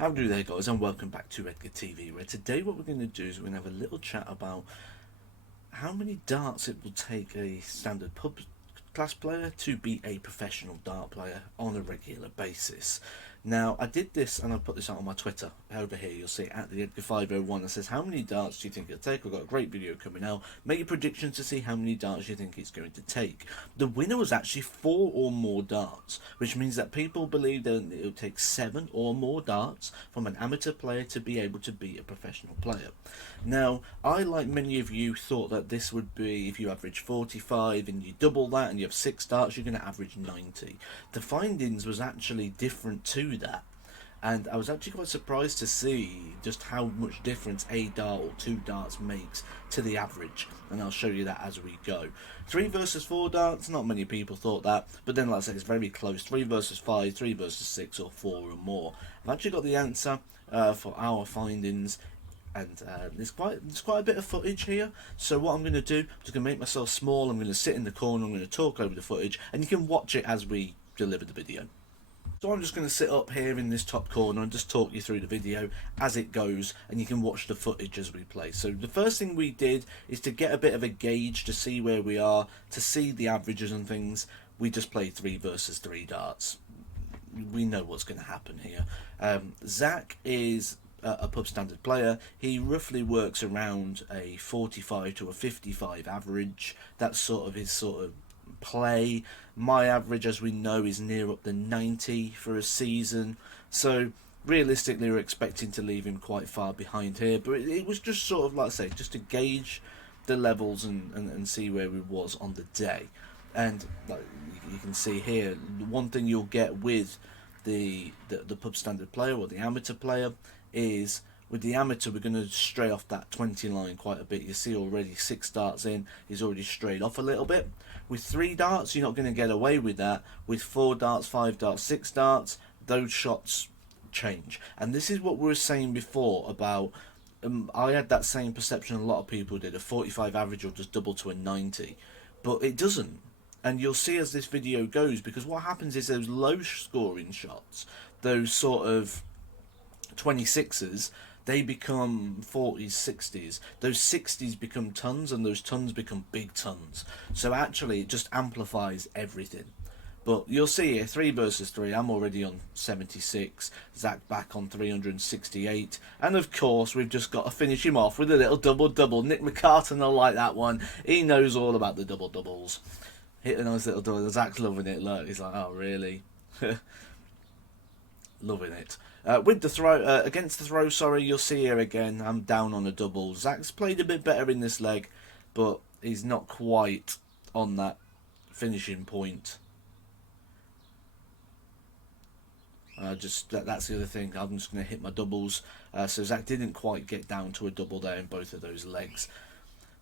How do they guys, and welcome back to Edgar TV, where today what we're going to do is we're going to have a little chat about how many darts it will take a standard pub class player to be a professional dart player on a regular basis. Now, I did this and I put this out on my Twitter. Over here you'll see at the Edgar501 that says, how many darts do you think it'll take? We've got a great video coming out. Make your predictions to see how many darts you think it's going to take. The winner was actually 4 or more darts, which means that people believe that it'll take 7 or more darts from an amateur player to be able to beat a professional player. Now, I, like many of you, thought that this would be, if you average 45 and you double that and you have 6 darts, you're going to average 90. The findings was actually different to that, and I was actually quite surprised to see just how much difference a dart or 2 darts makes to the average, and I'll show you that as we go. 3 versus 4 darts, not many people thought that, but then like I said, it's very close. 3 versus 5, 3 versus 6, or 4 or more. I've actually got the answer for our findings, and there's quite a bit of footage here. So what I'm going to do, I'm just going to make myself small. I'm going to sit in the corner, I'm going to talk over the footage, and you can watch it as we deliver the video. So I'm just going to sit up here in this top corner and just talk you through the video as it goes, and you can watch the footage as we play. So the first thing we did is to get a bit of a gauge to see where we are, to see the averages and things. We just played 3 versus 3 darts. We know what's going to happen here. Zach is a pub standard player. He roughly works around a 45 to a 55 average. That's sort of his play. My average, as we know, is near up to 90 for a season, so realistically we're expecting to leave him quite far behind here, but it was just sort of, like I say, just to gauge the levels and see where we was on the day. And like you can see here, the one thing you'll get with the pub standard player or the amateur player is, with the amateur, we're going to stray off that 20 line quite a bit. You see already 6 darts in, he's already strayed off a little bit. With 3 darts, you're not going to get away with that. With 4 darts, 5 darts, 6 darts, those shots change. And this is what we were saying before about, I had that same perception a lot of people did. A 45 average will just double to a 90. But it doesn't. And you'll see as this video goes, because what happens is those low scoring shots, those sort of 26s, they become 40s, 60s. Those 60s become tons, and those tons become big tons. So actually, it just amplifies everything. But you'll see here, 3 versus 3, I'm already on 76, Zach back on 368, and of course, we've just got to finish him off with a little double-double. Nick McCartan will like that one. He knows all about the double-doubles. Hit a nice little double. Zach's loving it, look, he's like, oh, really? Loving it. With the throw, against the throw, sorry, you'll see here again, I'm down on a double. Zach's played a bit better in this leg, but he's not quite on that finishing point. That's the other thing, I'm just going to hit my doubles. So Zach didn't quite get down to a double there in both of those legs.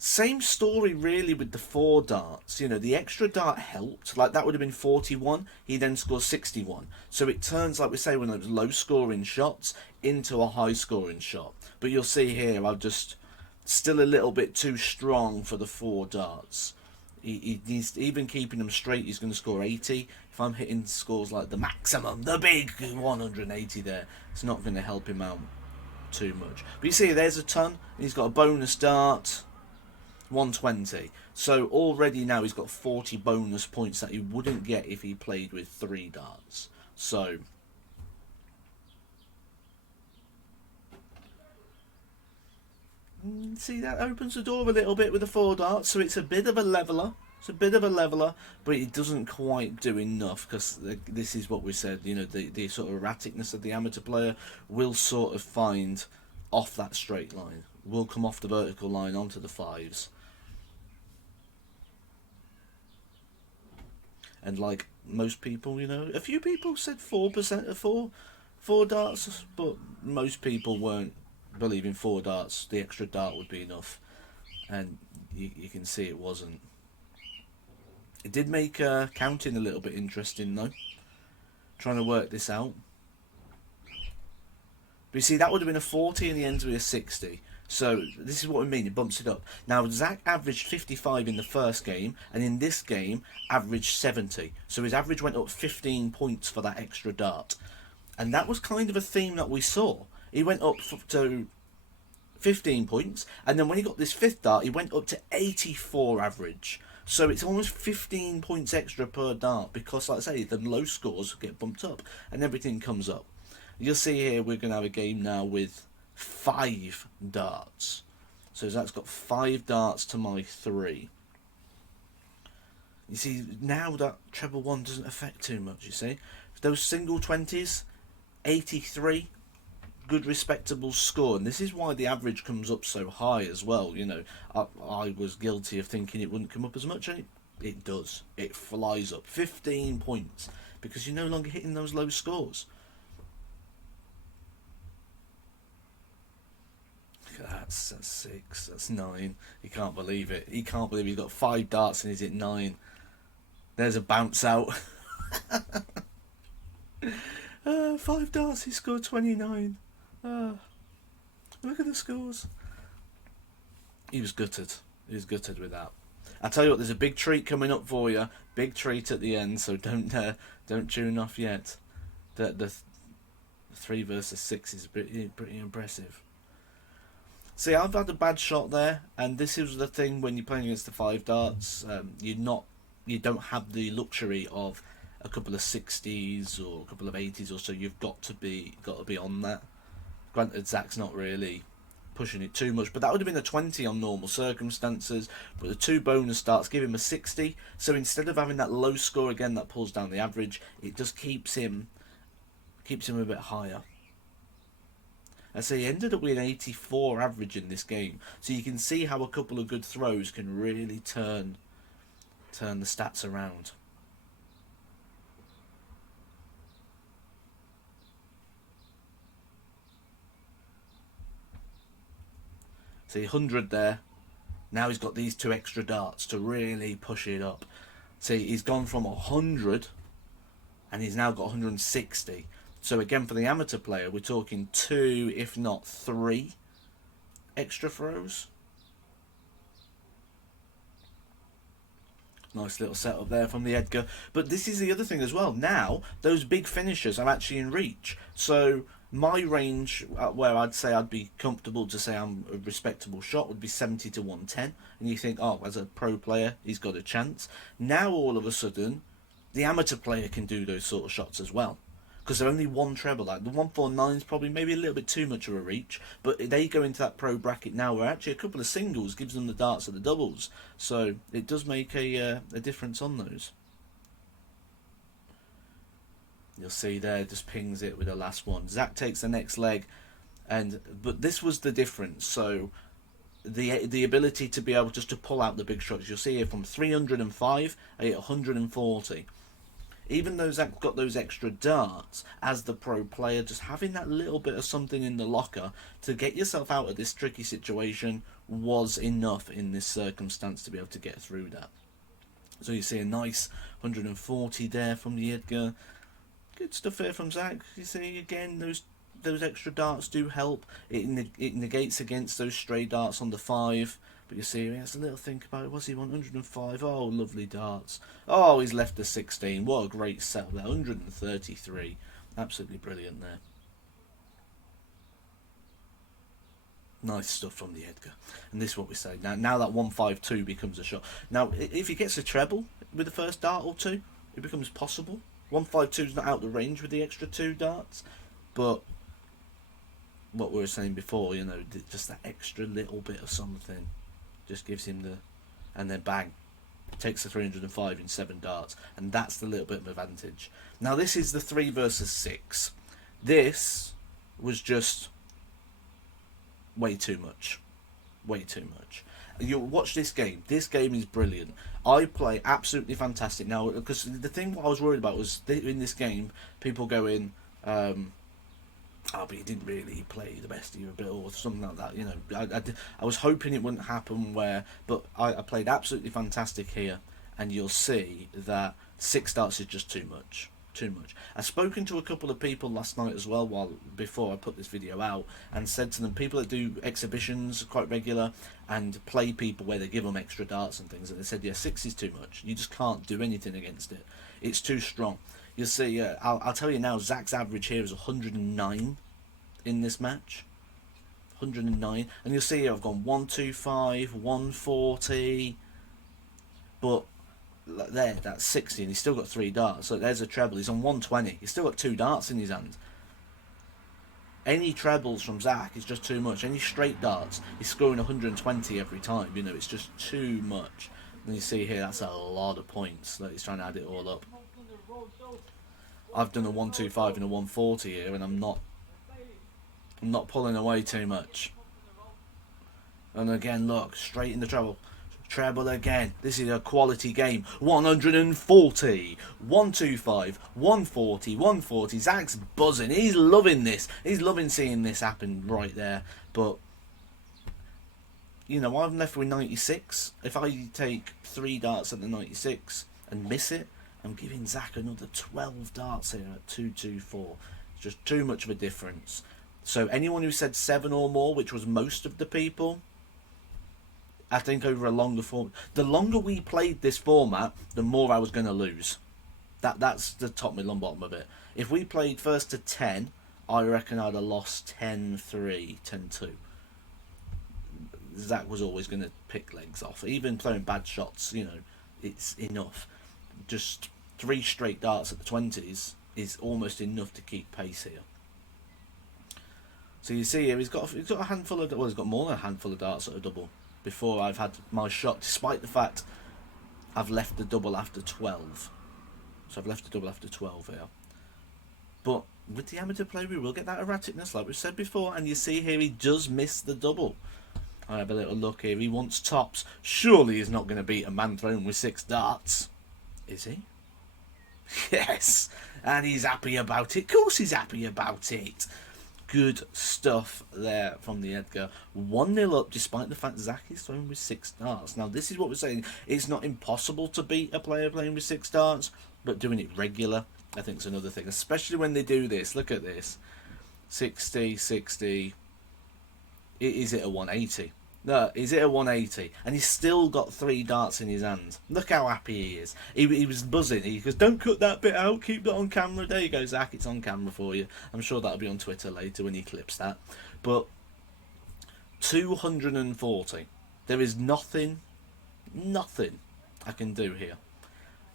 Same story really with the 4 darts. You know, the extra dart helped. Like, that would have been 41. He then scores 61. So it turns, like we say, one of those low scoring shots into a high scoring shot. But you'll see here, I'm just still a little bit too strong for the 4 darts. He needs, even keeping them straight, he's going to score 80. If I'm hitting scores like the maximum, the big 180 there, it's not going to help him out too much. But you see, there's a ton. And he's got a bonus dart. 120. So already now he's got 40 bonus points that he wouldn't get if he played with 3 darts. So see, that opens the door a little bit with the 4 darts. So it's a bit of a leveler. It's a bit of a leveler, but it doesn't quite do enough, because this is what we said, you know, the sort of erraticness of the amateur player will sort of find off that straight line, will come off the vertical line onto the 5s. And like most people, you know, a few people said 4% of 4 darts, but most people weren't believing 4 darts, the extra dart would be enough. And you can see it wasn't. It did make counting a little bit interesting though, trying to work this out. But you see, that would have been a 40 and he ends with a 60. So this is what I mean, it bumps it up. Now Zach averaged 55 in the first game, and in this game averaged 70. So his average went up 15 points for that extra dart. And that was kind of a theme that we saw. He went up to 15 points, and then when he got this fifth dart, he went up to 84 average. So it's almost 15 points extra per dart because, like I say, the low scores get bumped up and everything comes up. You'll see here we're going to have a game now with 5 darts. So Zach's got 5 darts to my 3. You see, now that treble 1 doesn't affect too much, you see. Those single 20s, 83, good respectable score, and this is why the average comes up so high as well. You know, I was guilty of thinking it wouldn't come up as much, and it does. It flies up 15 points because you're no longer hitting those low scores. Look at that, that's 6, that's 9. He can't believe it. He can't believe he's got 5 darts and he's at 9. There's a bounce out. 5 darts, he scored 29. Look at the scores. He was gutted. He was gutted with that. I tell you what, there's a big treat coming up for you. Big treat at the end, so don't tune off yet. The 3 versus 6 is pretty impressive. See, I've had a bad shot there, and this is the thing when you're playing against the 5 darts. You don't have the luxury of a couple of 60s or a couple of 80s or so. You've got to be on that. Granted, Zach's not really pushing it too much, but that would have been a 20 on normal circumstances. But the 2 bonus darts give him a 60. So instead of having that low score again that pulls down the average, it just keeps him a bit higher. And so he ended up with an 84 average in this game. So you can see how a couple of good throws can really turn the stats around. See, 100 there. Now he's got these 2 extra darts to really push it up. See, he's gone from 100 and he's now got 160. So again, for the amateur player, we're talking 2, if not 3 extra throws. Nice little setup there from the Edgar. But this is the other thing as well. Now, those big finishers are actually in reach. So my range, where I'd say I'd be comfortable to say I'm a respectable shot, would be 70 to 110. And you think, oh, as a pro player, he's got a chance. Now, all of a sudden, the amateur player can do those sort of shots as well. Because they're only 1 treble. Like the 149 is probably maybe a little bit too much of a reach, but they go into that pro bracket now where actually a couple of singles gives them the darts of the doubles. So it does make a difference on those. You'll see there, just pings it with the last one. Zach takes the next leg, but this was the difference. So the ability to be able just to pull out the big shots. You'll see here from 305, I hit 140. Even though Zach got those extra darts, as the pro player, just having that little bit of something in the locker to get yourself out of this tricky situation was enough in this circumstance to be able to get through that. So you see a nice 140 there from the Edgar. Good stuff here from Zach. You see again those extra darts do help. It negates against those stray darts on the 5. But you see, he has a little think about it. Was he 105? Oh, lovely darts. Oh, he's left the 16. What a great setup there. 133. Absolutely brilliant there. Nice stuff from the Edgar. And this is what we say. Now that 152 becomes a shot. Now, if he gets a treble with the first dart or 2, it becomes possible. 152 is not out the range with the extra 2 darts. But what we were saying before, you know, just that extra little bit of something just gives him and then bang, takes the 305 in 7 darts, and that's the little bit of advantage. Now this is the 3 versus 6. This was just way too much. You watch this game. This game is brilliant. I play absolutely fantastic now, because the thing what I was worried about was in this game, people go in, but he didn't really play the best of your ability or something like that. You know, I was hoping it wouldn't happen but I played absolutely fantastic here, and you'll see that 6 darts is just too much. I've spoken to a couple of people last night as well, before I put this video out, and said to them, people that do exhibitions quite regular and play people where they give them extra darts and things, and they said, yeah, 6 is too much. You just can't do anything against it. It's too strong. You'll see, I'll tell you now, Zach's average here is 109 in this match. 109. And you'll see here I've gone 125, 140. But there, that's 60, and he's still got 3 darts. So there's a treble. He's on 120. He's still got 2 darts in his hand. Any trebles from Zach is just too much. Any straight darts, he's scoring 120 every time. You know, it's just too much. And you see here, that's a lot of points that he's trying to add it all up. I've done a 125 and a 140 here, and I'm not pulling away too much. And again, look, straight in the treble. Treble again. This is a quality game. 140, 125, 140, 140. Zach's buzzing. He's loving this. He's loving seeing this happen right there. But, you know, I'm left with 96. If I take 3 darts at the 96 and miss it, I'm giving Zach another 12 darts here at 224. It's just too much of a difference. So anyone who said 7 or more, which was most of the people, I think over a longer form, the longer we played this format, the more I was going to lose. That's the top, middle and bottom of it. If we played first to 10, I reckon I'd have lost 10-3, 10-2. Zach was always going to pick legs off. Even throwing bad shots, you know, it's enough. Just 3 straight darts at the 20s is almost enough to keep pace here. So you see here, he's got a handful of, well, he's got more than a handful of darts at a double before I've had my shot, despite the fact I've left the double after 12. So I've left the double after 12 here. But with the amateur play, we will get that erraticness, like we've said before. And you see here, he does miss the double. I have a little look here. He wants tops. Surely he's not going to beat a man thrown with 6 darts. Is he? Yes. And he's happy about it. Of course he's happy about it. Good stuff there from the Edgar. 1-0 up, despite the fact Zach is thrown with 6 darts. Now, this is what we're saying. It's not impossible to beat a player playing with 6 darts, but doing it regular, I think, is another thing. Especially when they do this. Look at this. 60, 60. Is it a 180? No, is it a 180? And he's still got 3 darts in his hand. Look how happy he is. He was buzzing. He goes, don't cut that bit out. Keep that on camera. There you go, Zach. It's on camera for you. I'm sure that'll be on Twitter later when he clips that. But 240. There is nothing I can do here.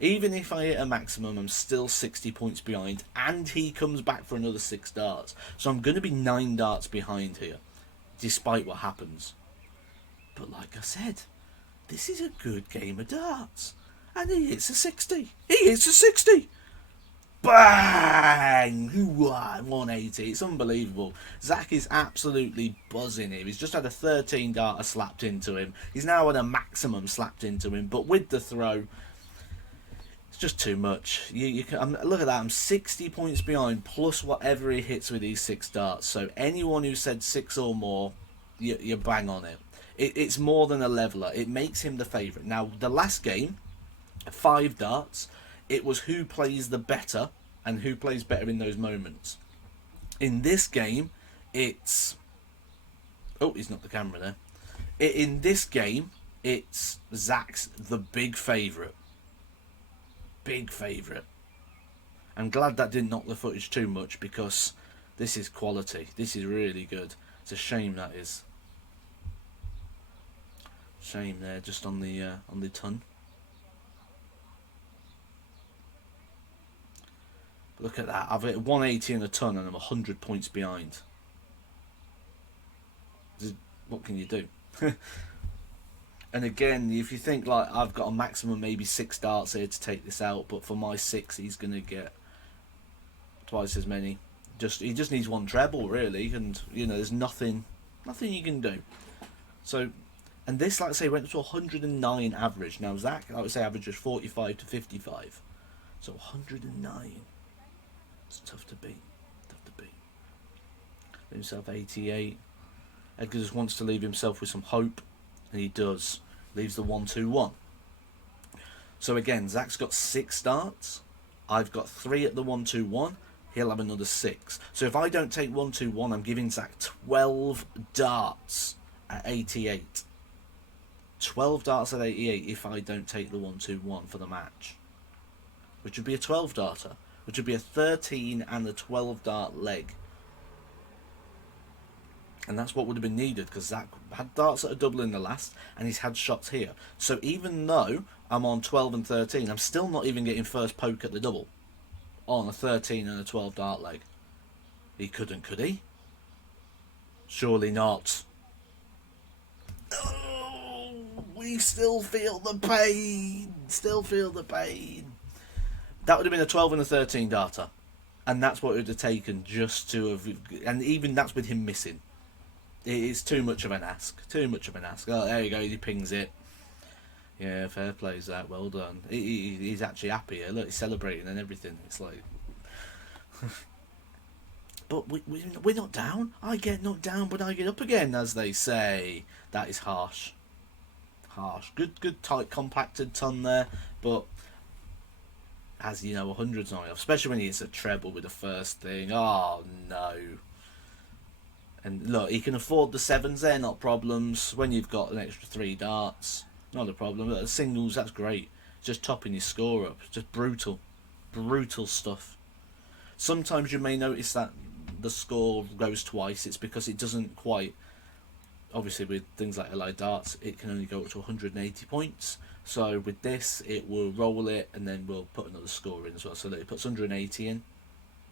Even if I hit a maximum, I'm still 60 points behind. And he comes back for another 6 darts. So I'm going to be 9 darts behind here, despite what happens. But like I said, this is a good game of darts. And he hits a 60. He hits a 60. Bang! 180. It's unbelievable. Zach is absolutely buzzing here. He's just had a 13 darter slapped into him. He's now had a maximum slapped into him. But with the throw, it's just too much. You can, look at that. I'm 60 points behind, plus whatever he hits with these 6 darts. So anyone who said 6 or more, you bang on it. It's more than a leveler. It makes him the favourite. Now, the last game, 5 darts, it was who plays the better and who plays better in those moments. In this game, it's... Oh, he's not the camera there. In this game, it's Zach's the big favourite. Big favourite. I'm glad that didn't knock the footage too much, because this is quality. This is really good. It's a shame that is. Shame there, just on the ton. Look at that. I've hit 180 in a ton and I'm 100 points behind. What can you do? And again, if you think like I've got a maximum maybe 6 darts here to take this out, but for my 6 he's going to get twice as many. He just needs 1 treble really, and you know there's nothing you can do. So. And this, like I say, went to 109 average. Now, Zach, like I say, average is 45 to 55. So 109. It's tough to beat. Tough to beat. Himself 88. Edgar just wants to leave himself with some hope. And he does. Leaves the 1-2-1. So again, Zach's got 6 starts. I've got 3 at the 1-2-1. He'll have another 6. So if I don't take 1-2-1, I'm giving Zach 12 darts at 88. 12 darts at 88 if I don't take the 1-2-1 for the match, which would be a 12 darter, which would be a 13 and a 12 dart leg. And that's what would have been needed, because Zach had darts that are double in the last, and he's had shots here. So even though I'm on 12 and 13, I'm still not even getting first poke at the double on a 13 and a 12 dart leg. He couldn't, could he? Surely not. Oh, we still feel the pain. Still feel the pain. That would have been a 12 and a 13 darter. And that's what it would have taken just to have... And even that's with him missing. It is too much of an ask. Too much of an ask. Oh, there you go. He pings it. Yeah, fair play, Zach. Well done. He's actually happy here. Look, he's celebrating and everything. It's like... But we're not down. I get knocked down, but I get up again, as they say. That is harsh. Harsh. Good, tight, compacted ton there. But, as you know, 100's not enough. Especially when it's a treble with the first thing. Oh, no. And look, he can afford the 7s there, not problems. When you've got an extra 3 darts, not a problem. Look, singles, that's great. Just topping his score up. Just brutal. Brutal stuff. Sometimes you may notice that the score goes twice. It's because it doesn't quite... Obviously, with things like Allied Darts, it can only go up to 180 points. So with this, it will roll it, and then we'll put another score in as well. So that it puts 180 in,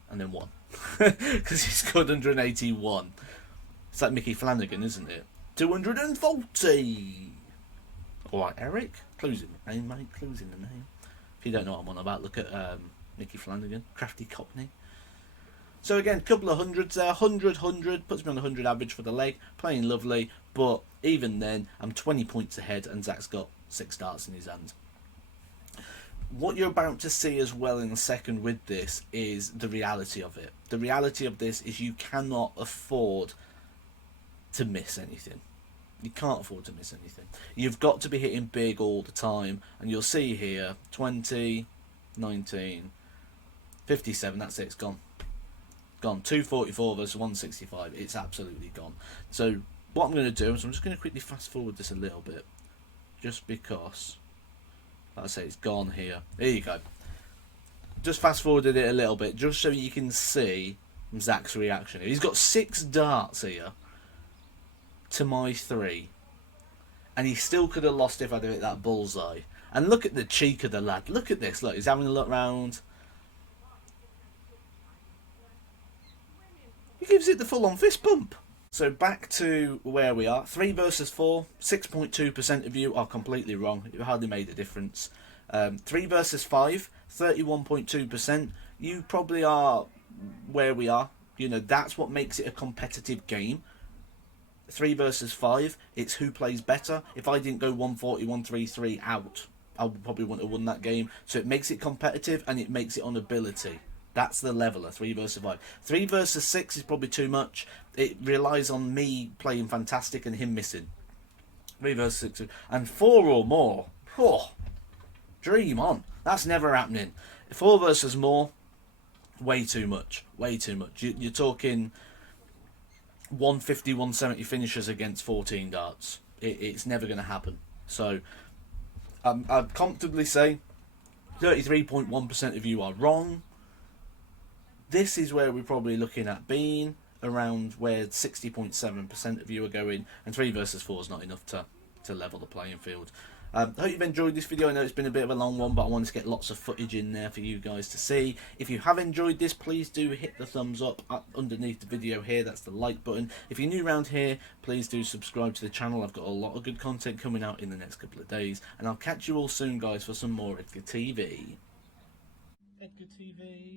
and then 1. Because he's got 181. It's like Mickey Flanagan, isn't it? 240! Alright, Eric. Clues in the name, mate. Clues in the name. If you don't know what I'm on about, look at Mickey Flanagan. Crafty Cockney. So again, a couple of hundreds there. 100, puts me on the 100 average for the leg. Playing lovely, but even then, I'm 20 points ahead, and Zach's got 6 darts in his hand. What you're about to see as well in a second with this is the reality of it. The reality of this is you cannot afford to miss anything. You can't afford to miss anything. You've got to be hitting big all the time, and you'll see here 20, 19, 57. That's it. It's gone. 244 versus 165. It's absolutely gone. So what I'm going to do is I'm just going to quickly fast forward this a little bit, just because, like I say, it's gone here. There you go. Just fast forwarded it a little bit, just so you can see Zach's reaction. He's got 6 darts here to my 3, and he still could have lost if I'd hit that bullseye. And look at the cheek of the lad. Look at this. Look, he's having a look round. He gives it the full-on fist bump. So back to where we are. 3 versus 4. 6.2% of you are completely wrong. It hardly made a difference. 3 versus 5. 31.2%. You probably are where we are. You know, that's what makes it a competitive game. 3 versus 5. It's who plays better. If I didn't go 140, 133 out, I probably wouldn't have won that game. So it makes it competitive, and it makes it on ability. That's the leveler, 3 versus 5. 3 versus 6 is probably too much. It relies on me playing fantastic and him missing. 3 versus 6. And 4 or more. Oh, dream on. That's never happening. 4 versus more, way too much. Way too much. You're talking 150, 170 finishers against 14 darts. It's never going to happen. So I'd comfortably say 33.1% of you are wrong. This is where we're probably looking at being around where 60.7% of you are going, and 3 versus 4 is not enough to level the playing field. I hope you've enjoyed this video. I know it's been a bit of a long one, but I wanted to get lots of footage in there for you guys to see. If you have enjoyed this, please do hit the thumbs up underneath the video here. That's the like button. If you're new around here, please do subscribe to the channel. I've got a lot of good content coming out in the next couple of days, and I'll catch you all soon, guys, for some more Edgar TV. Edgar TV.